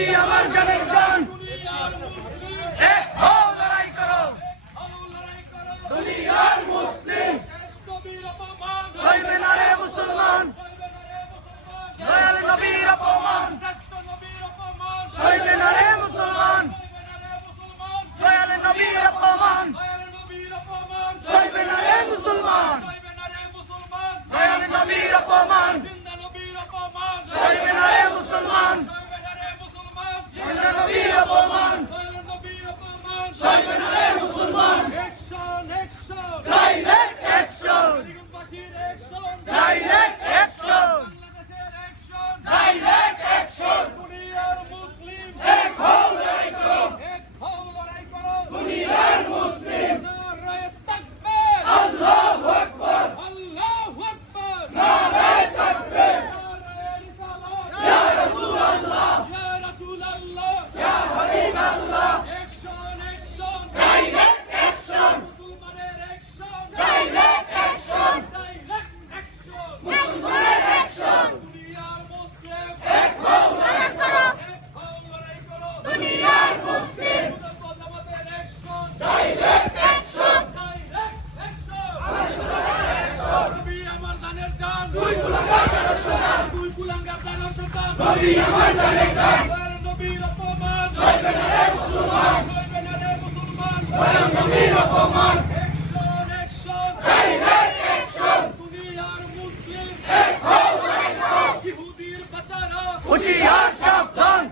নবী আমার জানের জান। এক হও লড়াই করো, দুনিয়ার মুসলিম সইবে না রে মুসলমান। দয়াল নবীর অপমান সইবে না রে মুসলমান। দয়াল নবীর অপমান সইবে না রে মুসলমান। দয়াল নবীর অপমান সইবে না রে মুসলমান। জিন্দা নবীর অপমান সইবে না রে মুসলমান। Direct action, direct action, direct action. এক হও লড়াই করো, দুনিয়ার মুসলিম। আল্লাহু আকবার, নারায়ে তাকবীর। ইয়া রাসূলুল্লাহ, ইয়া হাবিবাল্লাহ। ডাইরেক্ট অ্যাকশন, ডাইরেক্ট অ্যাকশন, মুসলমানের অ্যাকশন। এক হও লড়াই করো, দুনিয়ার মুসলিম। ডাইরেক্ট অ্যাকশন, দুই কুলাঙ্গার জানার সন্তান, নবী আমার জানের জান। সইবে না রে মুসলমান, দয়াল নবীর অপমান। ডাইরেক্ট অ্যাকশন, এক হও লড়াই করো, হুঁশিয়ার সাবধান।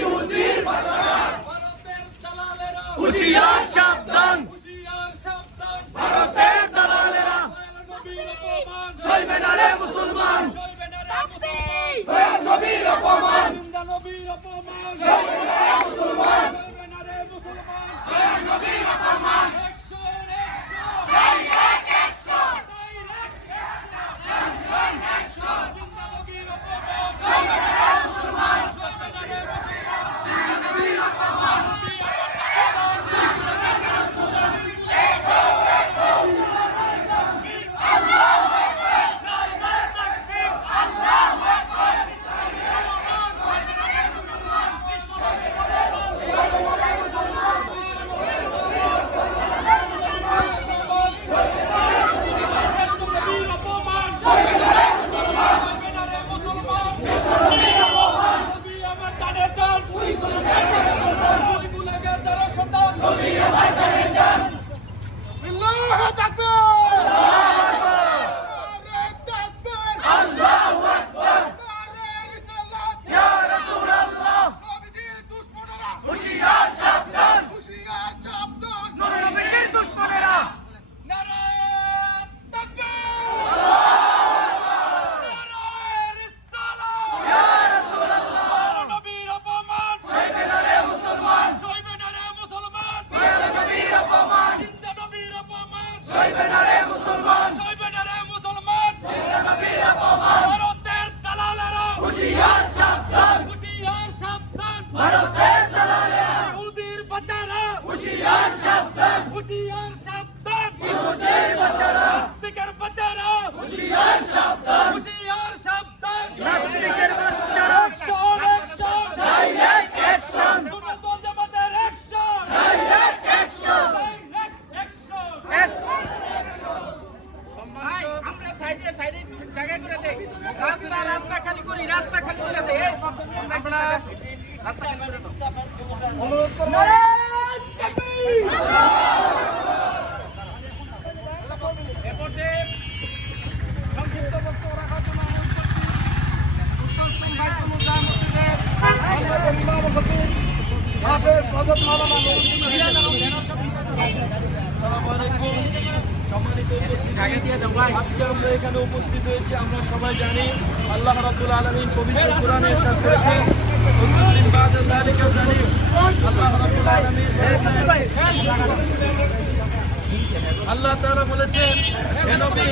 ইহুদির বাচ্চারা, হুঁশিয়ার সাবধান। ভারতের দালালেরা সইবে না রে মুসলমান। দয়াল নবীর অপমান সইবে না রে মুসলমান। দয়াল নবীর অপমান। ডাইরেক্ট অ্যাকশন, অ্যাকশন, সইবে না রে মুসলমান। জিন্দা নবীর অপমান। আজকে আমরা এখানে উপস্থিত হয়েছি, আমরা সবাই জানি আল্লাহ রাব্বুল আলামিন পবিত্র কোরআনে ইরশাদ করেছেন, আল্লাহ তাআলা বলেছেন, হে নবী,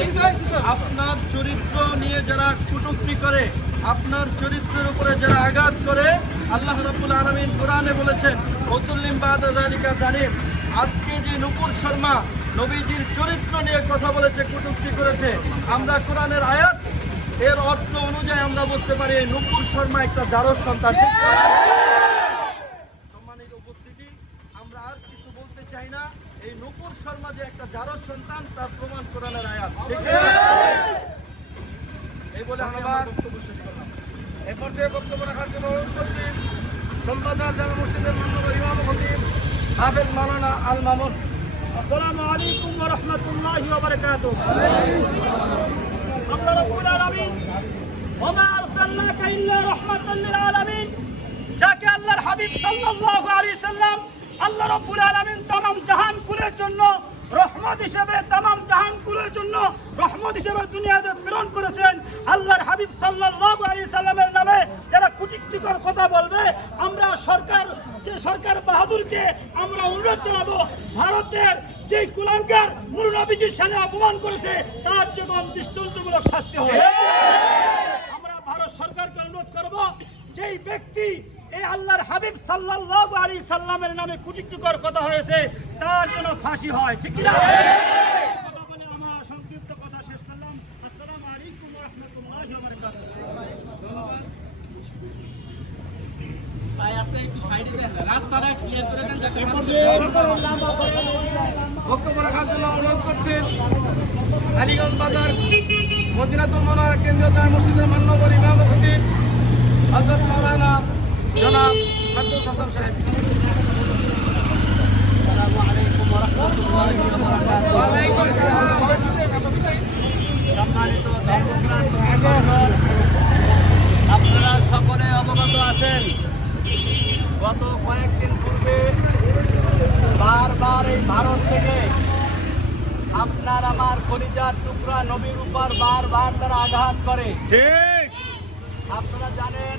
আপনার চরিত্র নিয়ে যারা কটূক্তি করে, আপনার চরিত্রের উপরে যারা আঘাত করে, আল্লাহ রাব্বুল আলামিন কোরআনে বলেছেন, উতুল্লিম বাদা যালিকা জানিম। আজকে যে নূপুর শর্মা নবীজির চরিত্র নিয়ে কথা বলেছে, কটূক্তি করেছে, আমরা কোরআনের আয়াত এর অর্থ অনুযায়ী আমরা বুঝতে পারি নূপুর শর্মা একটা জারজ সন্তান। সম্মানিত উপস্থিতি, আমরা আর কিছু বলতে চাই না। এই নূপুর শর্মা যে একটা জারজ সন্তান তার প্রমাণ কোরআনের আয়াত। এই বলে আমি আমার বক্তব্য শেষ করলাম। এ পর্যায়ে বক্তব্য রাখার জন্য অনুরোধ করছি সোমবাজার জামে মসজিদের মাননীয় ইমাম খতিব হাফেজ মাওলানা আল মামুন। আসসালামু আলাইকুম ওয়া রাহমাতুল্লাহি ওয়া বারাকাতুহু। আল্লাহ রাব্বুল আলামিন ওয়া মা আরসালনাকা ইল্লা রাহমাতাল লিল আলামিন, যাকে আল্লাহর হাবিব সাল্লাল্লাহু আলাইহি সাল্লাম আল্লাহ রাব্বুল আলামিন तमाम জাহান কুলের জন্য রহমত হিসেবে, तमाम জাহান কুলের জন্য রহমত হিসেবে দুনিয়াতে প্রেরণ করেছেন। আল্লাহর হাবিব সাল্লাল্লাহু আলাইহি সাল্লামের নামে যারা কুটিক্তিকর কথা বলবে, আমরা সরকার বাহাদুরকে আমরা অনুরোধ জানাবো, ভারতের যে কুলাঙ্গার মূল নবীজির সামনে অপমান করেছে তার জন্য দৃষ্টান্তমূলক শাস্তি হয়। আমরা ভারত সরকারকে অনুরোধ করব, যেই ব্যক্তি এই আল্লাহর হাবিব সাল্লাল্লাহু আলাইহি সাল্লামের নামে কুটিক্তিকর কথা হয়েছে তার জন্য ফাঁসি হয়। ঠিক কি না? কথা বলে আমার সংক্ষিপ্ত কথা শেষ করলাম। আসসালামু আলাইকুম ওয়া রাহমাতুল্লাহি ওয়া বারাকাতুহু। বক্তব্য রাখার জন্য অনুরোধ করছি আলীগঞ্জ বাজার মদিনাতুল মুনাওয়ারা কেন্দ্রীয় জামে মসজিদের মাননীয় ইমাম খতিব হযরত মাওলানা জনাব আব্দুল সাত্তার সাহেব। আসসালামু আলাইকুম ওয়া রাহমাতুল্লাহি ওয়া বারাকাতুহু। সম্মানিত ধর্মপ্রাণ ভাইগণ, আপনারা সকলে অবগত আছেন, গত কয়েকদিন পূর্বে বারবার এই ভারত থেকে আপনার আমার কলিজার টুকরা নবীর উপর বারবার তারা আঘাত করে। ঠিক। আপনারা জানেন,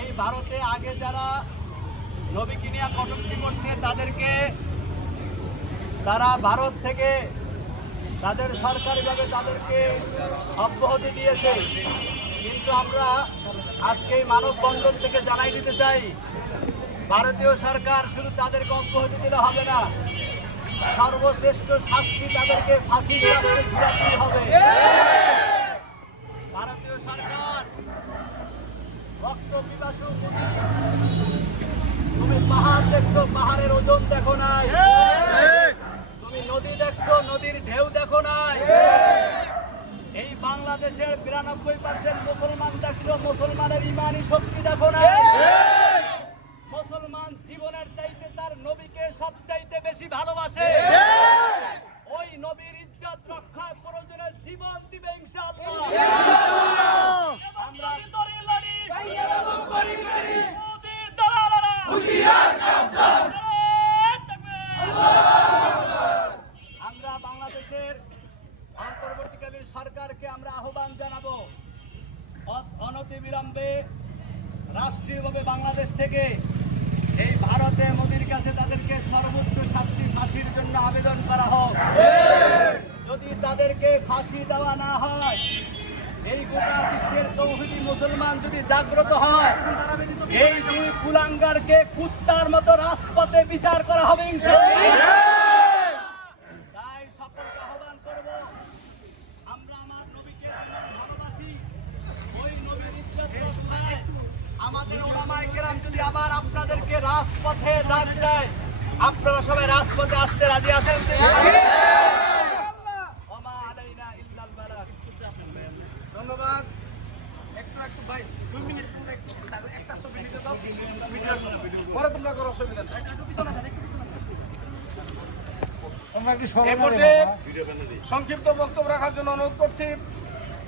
এই ভারতে আগে যারা নবীকে নিয়ে কটূক্তি করছে তারা ভারত থেকে তাদের সরকারিভাবে তাদেরকে অব্যাহতি দিয়েছে। কিন্তু আমরা আজকে এই মানববন্ধন থেকে জানাই দিতে চাই, ভারতীয় সরকার শুধু তাদেরকে অব্যাহতি দিলে হবে না, সর্বশ্রেষ্ঠ শাস্তি তাদেরকে ফাঁসি ঝুলাতেই হবে। ভারতীয় সরকার রক্ত পিপাসু, তুমি পাহাড় দেখছো, পাহাড়ের ওজন দেখো নাই, তুমি নদী দেখছো, নদীর ঢেউ দেখো নাই। এই বাংলাদেশের 92% মুসলমান দেখছো, মুসলমানের ইমানি শক্তি দেখো নাই। মুসলমান জীবনের চাইতে তার নবীকে সবচাইতে বেশি ভালোবাসে। ওই নবীর ইজ্জত রক্ষার প্রয়োজনে জীবন দিবে ইনশাআল্লাহ। আমরা বাংলাদেশের অন্তর্বর্তীকালীন সরকারকে আমরা আহ্বান জানাবো, অনতিবিলম্বে রাষ্ট্রীয়ভাবে বাংলাদেশ থেকে এই ভারতে মোদির কাছে তাদেরকে সর্বোচ্চ শাস্তি ফাঁসির জন্য আবেদন করা হোক। যদি তাদেরকে ফাঁসি দেওয়া না হয়, এই গোটা বিশ্বের তৌহিদি মুসলমান যদি জাগ্রত হয়, এই দুই কুলাঙ্গারকে কুত্তার মতো রাজপথে বিচার করা হবে ইনশাআল্লাহ। তাই সকলকে আহ্বান করব, আমরা আমার নবীকে যেমন ভালোবাসি, ওই নবীর ইজ্জত রক্ষায় আমাদের উলামায়ে কেরাম যদি আবার আপনাদেরকে রাজপথে ডাক দেয়, আপনারা সবাই রাজপথে আসতে রাজি আছেন? ধন্যবাদ। একটু ভাই 2 মিনিট একটা ছবি নিতে দাও, পরে তোমরা করো অসুবিধা নেই। এই পর্যায়ে সংক্ষিপ্ত বক্তব্য রাখার জন্য অনুরোধ করছি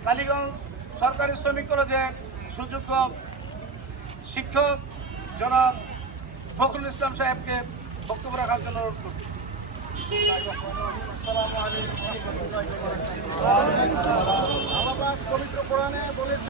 কালীগঞ্জ সরকারি শ্রমিক কলেজের সুযোগ্য শিক্ষক জনাব ফখরুল ইসলাম সাহেবকে বক্তব্য রাখার জন্য অনুরোধ করছি। আসসালামু আলাইকুম ওয়া রাহমাতুল্লাহি ওয়া বারাকাতুহু। আল্লাহ পাক পবিত্র কোরআনে বলেছেন,